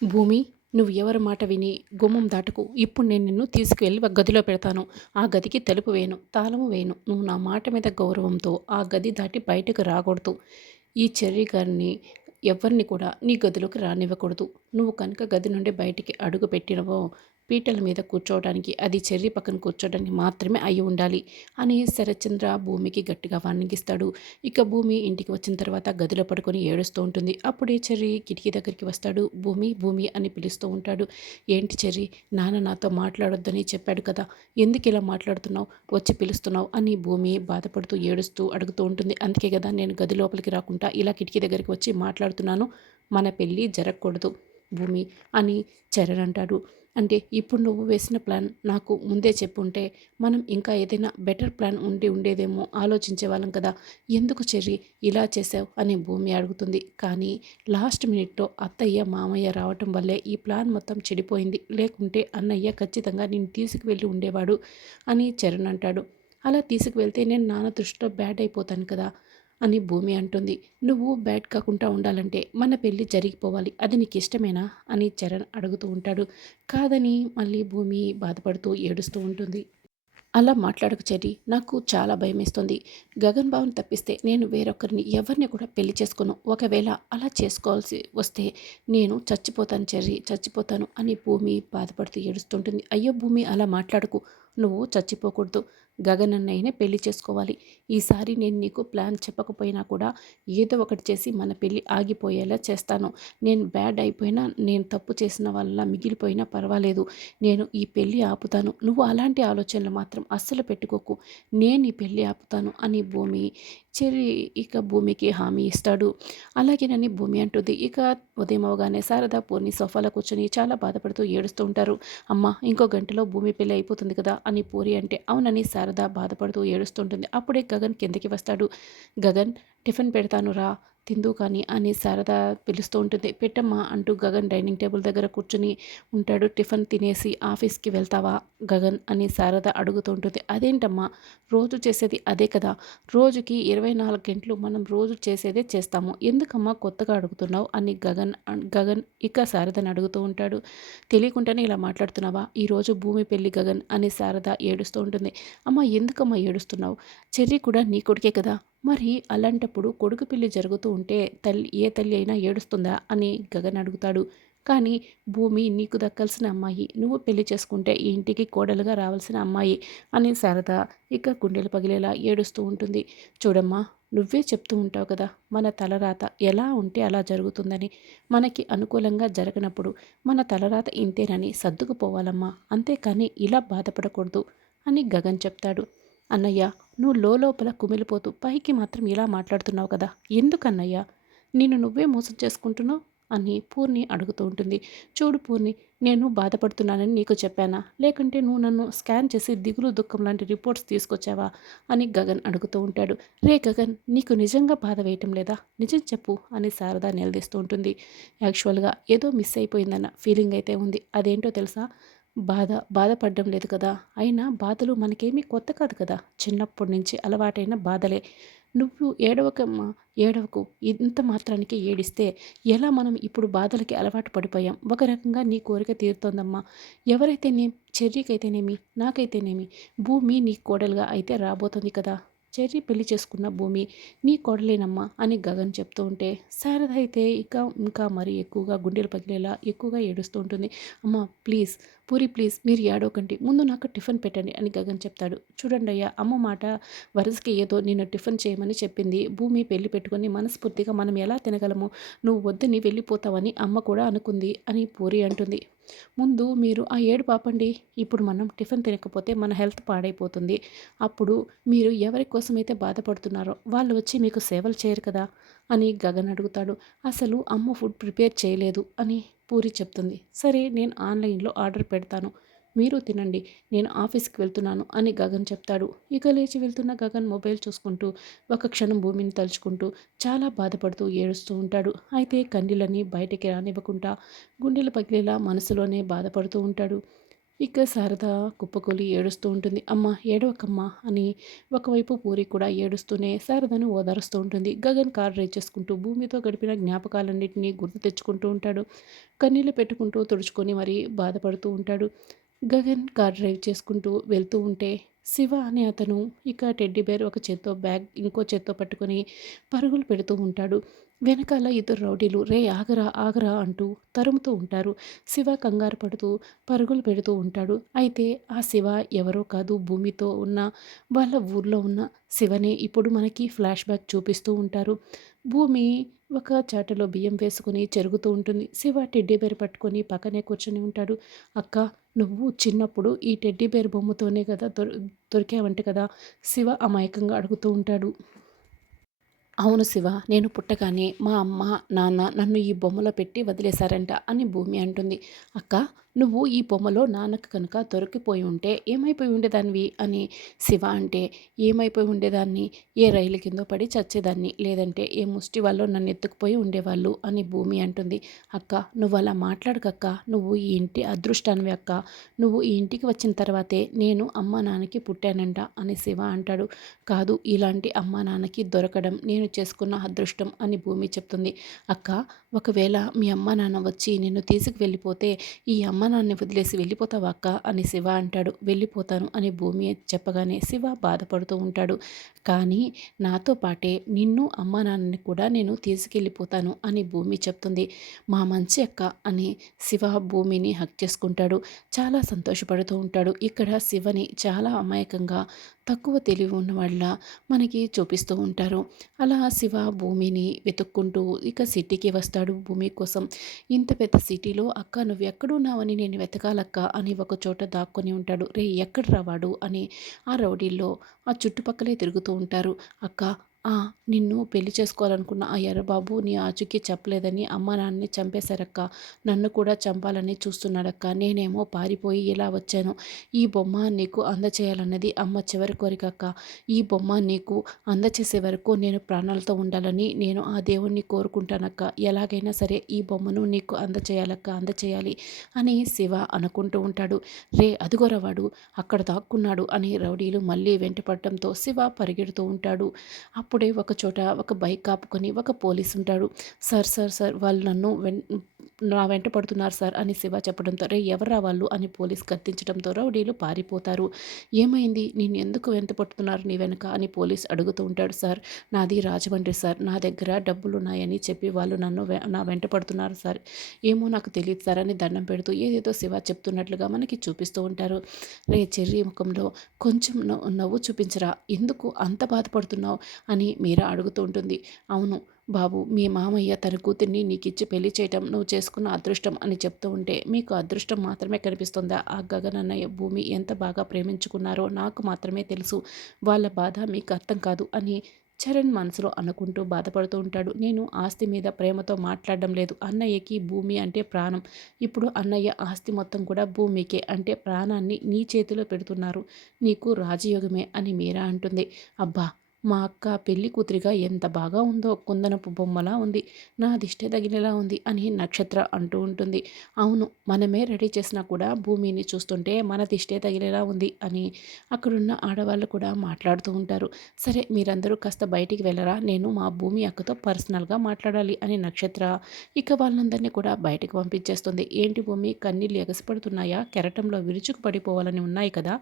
భూమి, నువ్వు ఎవరి మాట విని గుమ్మం దాటకు. ఇప్పుడు నేను నిన్ను తీసుకువెళ్ళి ఒక గదిలో పెడతాను. ఆ గదికి తలుపు వేయను, తాళము వేయను. నువ్వు నా మాట మీద గౌరవంతో ఆ గది దాటి బయటకు రాకూడదు. ఈ చెర్రీ గారిని ఎవరిని కూడా నీ గదిలోకి రానివ్వకూడదు. నువ్వు కనుక గది నుండి బయటికి అడుగు పెట్టినవో పీటల మీద కూర్చోవడానికి, అది చెర్రీ పక్కన కూర్చోవడానికి మాత్రమే అయి ఉండాలి అని శరత్చంద్ర భూమికి గట్టిగా వార్నింగిస్తాడు. ఇక భూమి ఇంటికి వచ్చిన తర్వాత గదిలో పడుకొని ఏడుస్తూ ఉంటుంది. అప్పుడే చెర్రీ కిటికీ దగ్గరికి వస్తాడు. భూమి భూమి అని పిలుస్తూ ఉంటాడు. ఏంటి చెర్రీ, నాన్న నాతో మాట్లాడొద్దని చెప్పాడు కదా, ఎందుకు ఇలా మాట్లాడుతున్నావు, వచ్చి పిలుస్తున్నావు అని భూమి బాధపడుతూ ఏడుస్తూ అడుగుతూ ఉంటుంది. అందుకే కదా నేను గది లోపలికి రాకుండా ఇలా కిటికీ దగ్గరికి వచ్చి మాట్లాడుతున్నాను. మన పెళ్ళి జరగకూడదు భూమి అని చరణ్ అంటాడు. అంటే ఇప్పుడు నువ్వు వేసిన ప్లాన్ నాకు ముందే చెప్పుంటే మనం ఇంకా ఏదైనా బెటర్ ప్లాన్ ఉండేదేమో ఆలోచించే వాళ్ళం కదా, ఎందుకు చెర్రీ ఇలా చేసావు అని భూమి అడుగుతుంది. కానీ లాస్ట్ మినిట్లో అత్తయ్య మామయ్య రావటం వల్లే ఈ ప్లాన్ మొత్తం చెడిపోయింది, లేకుంటే అన్నయ్య ఖచ్చితంగా నేను తీసుకువెళ్ళి ఉండేవాడు అని చరణ్ అంటాడు. అలా తీసుకువెళ్తే నేను నాన్న దృష్టిలో బ్యాడ్ అయిపోతాను కదా అని భూమి అంటుంది. నువ్వు బ్యాడ్ కాకుండా ఉండాలంటే మన పెళ్ళి జరిగిపోవాలి, అది నీకు ఇష్టమేనా అని చరణ్ అడుగుతూ ఉంటాడు. కాదని మళ్ళీ భూమి బాధపడుతూ ఏడుస్తూ ఉంటుంది. అలా మాట్లాడకు చెర్రీ, నాకు చాలా భయమేస్తుంది. గగన్ బాబుని తప్పిస్తే నేను వేరొకరిని ఎవరిని కూడా పెళ్లి చేసుకోను. ఒకవేళ అలా చేసుకోవాల్సి వస్తే నేను చచ్చిపోతాను చెర్రీ, చచ్చిపోతాను అని భూమి బాధపడుతూ ఏడుస్తుంటుంది. అయ్యో భూమి, అలా మాట్లాడకు, నువ్వు చచ్చిపోకూడదు. గగన్ అన్నయ్యనే పెళ్లి చేసుకోవాలి. ఈసారి నేను నీకు ప్లాన్ చెప్పకపోయినా కూడా ఏదో ఒకటి చేసి మన పెళ్ళి ఆగిపోయేలా చేస్తాను. నేను బ్యాడ్ అయిపోయినా, నేను తప్పు చేసిన వాళ్ళ మిగిలిపోయినా పర్వాలేదు, నేను ఈ పెళ్ళి ఆపుతాను. నువ్వు అలాంటి ఆలోచనలు మాత్రం అస్సలు పెట్టుకోకు, నేను ఈ పెళ్ళి ఆపుతాను అని భూమి చెర్రీ ఇక భూమికి హామీ ఇస్తాడు. అలాగేనని భూమి అంటుంది. ఇక ఉదయం అవగానే శారద పూర్ణి సోఫాలో కూర్చొని చాలా బాధపడుతూ ఏడుస్తూ ఉంటారు. అమ్మ, ఇంకో గంటలో భూమి పెళ్ళి అయిపోతుంది కదా అని పూరి అంటే అవునని శారద బాధపడుతూ ఏడుస్తుంటుంది. అప్పుడే గగన్ కిందకి వస్తాడు. గగన్, టిఫిన్ పెడతాను రా, తిందు కానీ అని శారద పిలుస్తూ ఉంటుంది. పెట్టమ్మా అంటూ గగన్ డైనింగ్ టేబుల్ దగ్గర కూర్చుని ఉంటాడు. టిఫిన్ తినేసి ఆఫీస్కి వెళ్తావా గగన్ అని శారద అడుగుతూ ఉంటుంది. అదేంటమ్మా, రోజు చేసేది అదే కదా, రోజుకి 24 గంటలు మనం రోజు చేసేదే చేస్తాము, ఎందుకమ్మా కొత్తగా అడుగుతున్నావు అని గగన్ ఇక శారదని అడుగుతూ ఉంటాడు. తెలియకుండానే ఇలా మాట్లాడుతున్నావా, ఈరోజు భూమి పెళ్ళి గగన్ అని శారద ఏడుస్తూ ఉంటుంది. అమ్మ, ఎందుకమ్మా ఏడుస్తున్నావు, చెర్రీ కూడా నీ కొడుకే కదా, మరి అలాంటప్పుడు కొడుకు పెళ్లి జరుగుతూ ఉంటే ఏ తల్లి అయినా ఏడుస్తుందా అని గగన్ అడుగుతాడు. కానీ భూమి నీకు దక్కాల్సిన అమ్మాయి, నువ్వు పెళ్లి చేసుకుంటే ఈ ఇంటికి కోడలుగా రావాల్సిన అమ్మాయి అని శారద ఇక గుండెలు పగిలేలా ఏడుస్తూ ఉంటుంది. చూడమ్మా, నువ్వే చెప్తూ ఉంటావు కదా, మన తలరాత ఎలా ఉంటే అలా జరుగుతుందని, మనకి అనుకూలంగా జరగనప్పుడు మన తలరాత ఇంతేనని సర్దుకుపోవాలమ్మా, అంతేకాని ఇలా బాధపడకూడదు అని గగన్ చెప్తాడు. అన్నయ్య, నువ్వు లోపల కుమిలిపోతూ పైకి మాత్రం ఇలా మాట్లాడుతున్నావు కదా, ఎందుకన్నయ్య, నిన్ను నువ్వే మోసం చేసుకుంటున్నావు అని పూర్ణి అడుగుతూ ఉంటుంది. చూడు పూర్ణి, నేను బాధపడుతున్నానని నీకు చెప్పానా, లేకుంటే నువ్వు నన్ను స్కాన్ చేసి దిగులు దుఃఖం లాంటి రిపోర్ట్స్ తీసుకొచ్చావా అని గగన్ అడుగుతూ ఉంటాడు. రే గగన్, నీకు నిజంగా బాధ వేయటం లేదా, నిజం చెప్పు అని శారద నిలదీస్తూ ఉంటుంది. యాక్చువల్గా ఏదో మిస్ అయిపోయిందన్న ఫీలింగ్ అయితే ఉంది. అదేంటో తెలుసా, బాధపడడం లేదు కదా, అయినా బాధలు మనకేమీ కొత్త కాదు కదా, చిన్నప్పటి నుంచి అలవాటైన బాధలే. నువ్వు ఏడవకమ్మా, ఏడవకు, ఇంత మాత్రానికి ఏడిస్తే ఎలా, మనం ఇప్పుడు బాధలకి అలవాటు పడిపోయాం. ఒక రకంగా నీ కోరిక తీరుతోందమ్మా. ఎవరైతేనేం, చెర్రీకైతేనేమి, నాకైతేనేమి, భూమి నీ కోడలుగా అయితే రాబోతుంది కదా, చెర్రీ పెళ్లి చేసుకున్న భూమి నీ కోడలేనమ్మా అని గగన్ చెప్తూ ఉంటే శారద అయితే ఇంకా మరీ ఎక్కువగా గుండెలు పగిలేలా ఎక్కువగా ఏడుస్తూ ఉంటుంది. అమ్మ ప్లీజ్, పూరి ప్లీజ్, మీరు ఏడవకండి, ముందు నాకు టిఫిన్ పెట్టండి అని గగన్ చెప్తాడు. చూడండి అయ్యా, అమ్మ మాట వరుసకి ఏదో నేను టిఫిన్ చేయమని చెప్పింది, భూమి పెళ్లి పెట్టుకొని మనస్ఫూర్తిగా మనం ఎలా తినగలము, నువ్వు వద్దని వెళ్ళిపోతావని అమ్మ కూడా అనుకుంది అని పూరి అంటుంది. ముందు మీరు ఆ ఏడు పాపండి, ఇప్పుడు మనం టిఫిన్ తినకపోతే మన హెల్త్ పాడైపోతుంది, అప్పుడు మీరు ఎవరి కోసమైతే బాధపడుతున్నారో వాళ్ళు వచ్చి మీకు సేవలు చేయరు కదా అని గగన్ అడుగుతాడు. అసలు అమ్మ ఫుడ్ ప్రిపేర్ చేయలేదు అని పూరి చెప్తుంది. సరే, నేను ఆన్లైన్లో ఆర్డర్ పెడతాను, మీరు తినండి, నేను ఆఫీస్కి వెళ్తున్నాను అని గగన్ చెప్తాడు. ఇక లేచి వెళ్తున్న గగన్ మొబైల్ చూసుకుంటూ ఒక క్షణం భూమిని తలుచుకుంటూ చాలా బాధపడుతూ ఏడుస్తూ ఉంటాడు. అయితే కన్నీళ్ళని బయటికి రానివ్వకుండా గుండెలు పగిలేలా మనసులోనే బాధపడుతూ ఉంటాడు. ఇక శారద కుప్పకూలి ఏడుస్తూ ఉంటుంది. "అమ్మ ఏడవకమ్మా" అని ఒకవైపు పూరి కూడా ఏడుస్తూనే శారదను ఓదారుస్తూ ఉంటుంది. గగన్ కార్ డ్రైవ్ చేసుకుంటూ భూమితో గడిపిన జ్ఞాపకాలన్నింటినీ గుర్తు తెచ్చుకుంటూ ఉంటాడు. కన్నీళ్లు పెట్టుకుంటూ తుడుచుకొని మరీ బాధపడుతూ ఉంటాడు. గగన్ కార్ డ్రైవ్ చేసుకుంటూ వెళ్తూ ఉంటే శివ అనే అతను ఇక టెడ్డీ బేర్ ఒక చేత్తో బ్యాగ్ ఇంకో చేత్తో పట్టుకొని పరుగులు పెడుతూ ఉంటాడు. వెనకాల ఇద్దరు రౌడీలు "రే ఆగరా ఆగరా" అంటూ తరుముతూ ఉంటారు. శివ కంగారు పడుతూ పరుగులు పెడుతూ ఉంటాడు. అయితే ఆ శివ ఎవరో కాదు, భూమితో ఉన్న వాళ్ళ ఊర్లో ఉన్న శివనే ఇప్పుడు మనకి ఫ్లాష్ బ్యాక్ చూపిస్తూ ఉంటారు. భూమి ఒక చాటలో బియ్యం వేసుకుని చెరుగుతూ ఉంటుంది. శివ టెడ్డీ బేర్ పట్టుకొని పక్కనే కూర్చొని ఉంటాడు. "అక్క, నువ్వు చిన్నప్పుడు ఈ టెడ్డీ బేర్ బొమ్మతోనే కదా దొరికావంట కదా?" శివ అమాయకంగా అడుగుతూ ఉంటాడు. "అవును శివ, నేను పుట్టగానే మా అమ్మ, నాన్న నన్ను ఈ బొమ్మలో పెట్టి వదిలేశారంట" అని భూమి అంటుంది. "అక్క, నువ్వు ఈ బొమ్మలో నాన్నకు కనుక దొరికిపోయి ఉంటే ఏమైపోయి ఉండేదానివి" అని శివ అంటే, "ఏమైపోయి ఉండేదాన్ని? ఏ రైలు కిందో పడి చచ్చేదాన్ని, లేదంటే ఏ ముష్టి వాళ్ళు నన్ను ఎత్తుకుపోయి ఉండేవాళ్ళు" అని భూమి అంటుంది. "అక్క, నువ్వు అలా మాట్లాడకక్క, నువ్వు ఈ ఇంటి అదృష్టానివి అక్క. నువ్వు ఈ ఇంటికి వచ్చిన తర్వాతే నేను అమ్మ నాన్నకి పుట్టానంట" అని శివ అంటాడు. "కాదు, ఇలాంటి అమ్మా నాన్నకి దొరకడం నేను చేసుకున్న అదృష్టం" అని భూమి చెప్తుంది. "అక్క, ఒకవేళ మీ అమ్మా నాన్న వచ్చి నిన్ను తీసుకువెళ్ళిపోతే ఈ అమ్మా నాన్నని వదిలేసి వెళ్ళిపోతావా అక్క" అని శివ అంటాడు. "వెళ్ళిపోతాను" అని భూమి చెప్పగానే శివ బాధపడుతూ ఉంటాడు. "కానీ నాతో పాటే నిన్ను అమ్మా నాన్నని కూడా నేను తీసుకెళ్ళిపోతాను" అని భూమి చెప్తుంది. "మా మంచి అక్క" అని శివ భూమిని హగ్ చేసుకుంటాడు. చాలా సంతోషపడుతూ ఉంటాడు. ఇక్కడ శివని చాలా అమాయకంగా, తక్కువ తెలివి ఉన్నవాళ్ళ మనకి చూపిస్తూ ఉంటారు. అలా శివ భూమిని వెతుక్కుంటూ ఇక సిటీకి వస్తాడు భూమి కోసం. ఇంత పెద్ద సిటీలో "అక్క, నువ్వు ఎక్కడున్నావని నేను వెతకాలక్క" అని ఒక చోట దాక్కొని ఉంటాడు. "రేయ్, ఎక్కడ్రా వాడు" అని ఆ రౌడీల్లో ఆ చుట్టుపక్కలే తిరుగుతూ ఉంటారు. "అక్క, నిన్ను పెళ్లి చేసుకోవాలనుకున్న ఆ ఎర్రబాబు నీ ఆచూకీ చెప్పలేదని అమ్మా నాన్నని చంపేశారక్క. నన్ను కూడా చంపాలని చూస్తున్నాడక్క. నేనేమో పారిపోయి ఇలా వచ్చాను. ఈ బొమ్మ నీకు అందచేయాలన్నది అమ్మ చివరి కోరిక అక్క. ఈ బొమ్మ నీకు అందచేసే వరకు నేను ప్రాణాలతో ఉండాలని నేను ఆ దేవుణ్ణి కోరుకుంటానక్క. ఎలాగైనా సరే ఈ బొమ్మను నీకు అందచేయాలక్క, అందచేయాలి" అని శివ అనుకుంటూ ఉంటాడు. "రే, అదిగోరా వాడు అక్కడ దాక్కున్నాడు" అని రౌడీలు మళ్ళీ వెంటపడటంతో శివ పరిగెడుతూ ఉంటాడు. అప్పుడే ఒక చోట ఒక బైక్ ఆపుకొని ఒక పోలీస్ ఉంటాడు. "సార్ సార్ సార్, వాళ్ళు నన్ను నా వెంట పడుతున్నారు సార్" అని శివ చెప్పడంతో "రే, ఎవర్రా వాళ్ళు" అని పోలీస్ గద్దించడంతో రౌడీలు పారిపోతారు. "ఏమైంది, నిన్ను ఎందుకు వెంట పడుతున్నారు నీ వెనక" అని పోలీస్ అడుగుతూ ఉంటాడు. "సార్, నాది రాజమండ్రి సార్, నా దగ్గర డబ్బులున్నాయని చెప్పి వాళ్ళు నన్ను నా వెంట పడుతున్నారు సార్. ఏమో నాకు తెలియదు సార్" అని దండం పెడుతూ ఏదేదో శివ చెప్తున్నట్లుగా మనకి చూపిస్తూ ఉంటారు. "రే చెర్రీ ముఖంలో కొంచెం నవ్వు చూపించరా, ఎందుకు అంత బాధపడుతున్నావు" అని మీరా అడుగుతూ ఉంటుంది. "అవును బాబు, మీ మామయ్య తన కూతుర్ని నీకిచ్చి పెళ్లి చేయటం నువ్వు చేసుకున్న అదృష్టం" అని చెప్తూ ఉంటే, "మీకు అదృష్టం మాత్రమే కనిపిస్తుందా? ఆ గగన్ అన్నయ్య భూమి ఎంత బాగా ప్రేమించుకున్నారో నాకు మాత్రమే తెలుసు. వాళ్ళ బాధ మీకు అర్థం కాదు" అని చరణ్ మనసులో అనుకుంటూ బాధపడుతూ ఉంటాడు. "నేను ఆస్తి మీద ప్రేమతో మాట్లాడడం లేదు. అన్నయ్యకి భూమి అంటే ప్రాణం. ఇప్పుడు అన్నయ్య ఆస్తి మొత్తం కూడా భూమికే, అంటే ప్రాణాన్ని నీ చేతిలో పెడుతున్నారు. నీకు రాజయోగమే" అని మీరా అంటుంది. "అబ్బా, మా అక్క పెళ్లి కూతురిగా ఎంత బాగా ఉందో, కుందనపు బొమ్మలా ఉంది, నా దిష్టే తగిలేలా ఉంది" అని నక్షత్ర అంటూ ఉంటుంది. "అవును, మనమే రెడీ చేసినా కూడా భూమిని చూస్తుంటే మన దిష్టే తగిలేలా ఉంది" అని అక్కడున్న ఆడవాళ్ళు కూడా మాట్లాడుతూ ఉంటారు. "సరే, మీరందరూ కాస్త బయటికి వెళ్ళరా, నేను మా భూమి అక్కతో పర్సనల్గా మాట్లాడాలి" అని నక్షత్ర ఇక వాళ్ళందరినీ కూడా బయటకు పంపించేస్తుంది. "ఏంటి భూమి, కన్నీళ్ళు ఎగసిపడుతున్నాయా? కెరటంలో విరుచుకు పడిపోవాలని ఉన్నాయి కదా,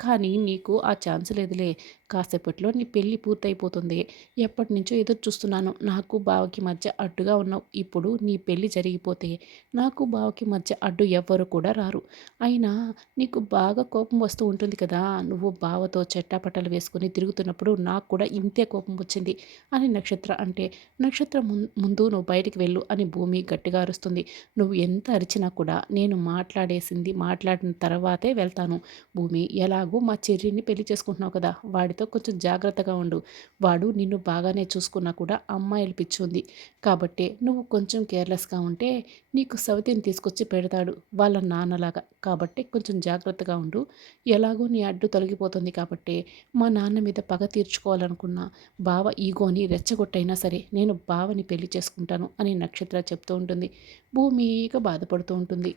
కానీ నీకు ఆ ఛాన్స్ లేదులే. కాసేపట్లో నీ పెళ్ళి పూర్తయిపోతుంది. ఎప్పటినుంచో ఎదురు చూస్తున్నాను. నాకు బావకి మధ్య అడ్డుగా ఉన్నావు. ఇప్పుడు నీ పెళ్ళి జరిగిపోతే నాకు బావకి మధ్య అడ్డు ఎవ్వరు కూడా రారు. అయినా నీకు బాగా కోపం వస్తూ ఉంటుంది కదా, నువ్వు బావతో చెట్టాపట్టాలు వేసుకొని తిరుగుతున్నప్పుడు నాకు కూడా ఇంతే కోపం వచ్చింది" అని నక్షత్ర అంటే, "నక్షత్ర ముందు నువ్వు బయటికి వెళ్ళు" అని భూమి గట్టిగా అరుస్తుంది. "నువ్వు ఎంత అరిచినా కూడా నేను మాట్లాడిన తర్వాతే వెళ్తాను. భూమి, ఎలాగో మా చెర్రీని పెళ్లి చేసుకుంటున్నావు కదా, వాడితో కొంచెం జాగ్రత్తగా ఉండు. వాడు నిన్ను బాగానే చూసుకున్నా కూడా అమ్మాయిల పిచ్చి ఉంది. కాబట్టే నువ్వు కొంచెం కేర్‌లెస్‌గా ఉంటే నీకు సవితిని తీసుకొచ్చి పెడతాడు వాళ్ళ నాన్నలాగా. కాబట్టి కొంచెం జాగ్రత్తగా ఉండు. ఎలాగో నీ అడ్డు తొలగిపోతుంది కాబట్టే మా నాన్న మీద పగ తీర్చుకోవాలనుకున్న బావ ఈగోని రెచ్చగొట్టైనా సరే నేను బావని పెళ్లి చేసుకుంటాను" అని నక్షత్ర చెప్తూ ఉంటుంది. భూమి ఇక బాధపడుతూ ఉంటుంది.